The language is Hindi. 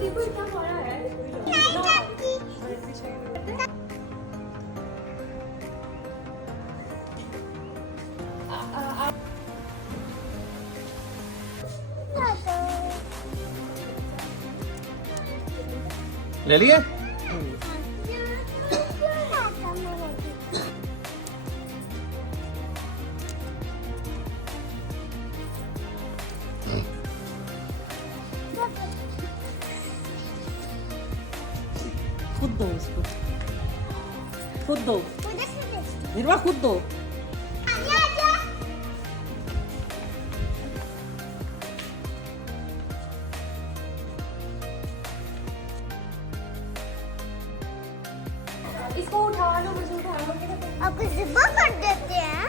देखो इतना बड़ा है। ले लिए? खुद दो उसको, खुद दो निर्वा, खुद दो। इसको उठा लो, मुझे उठा लो। आपको जिब्बा कर देते हैं।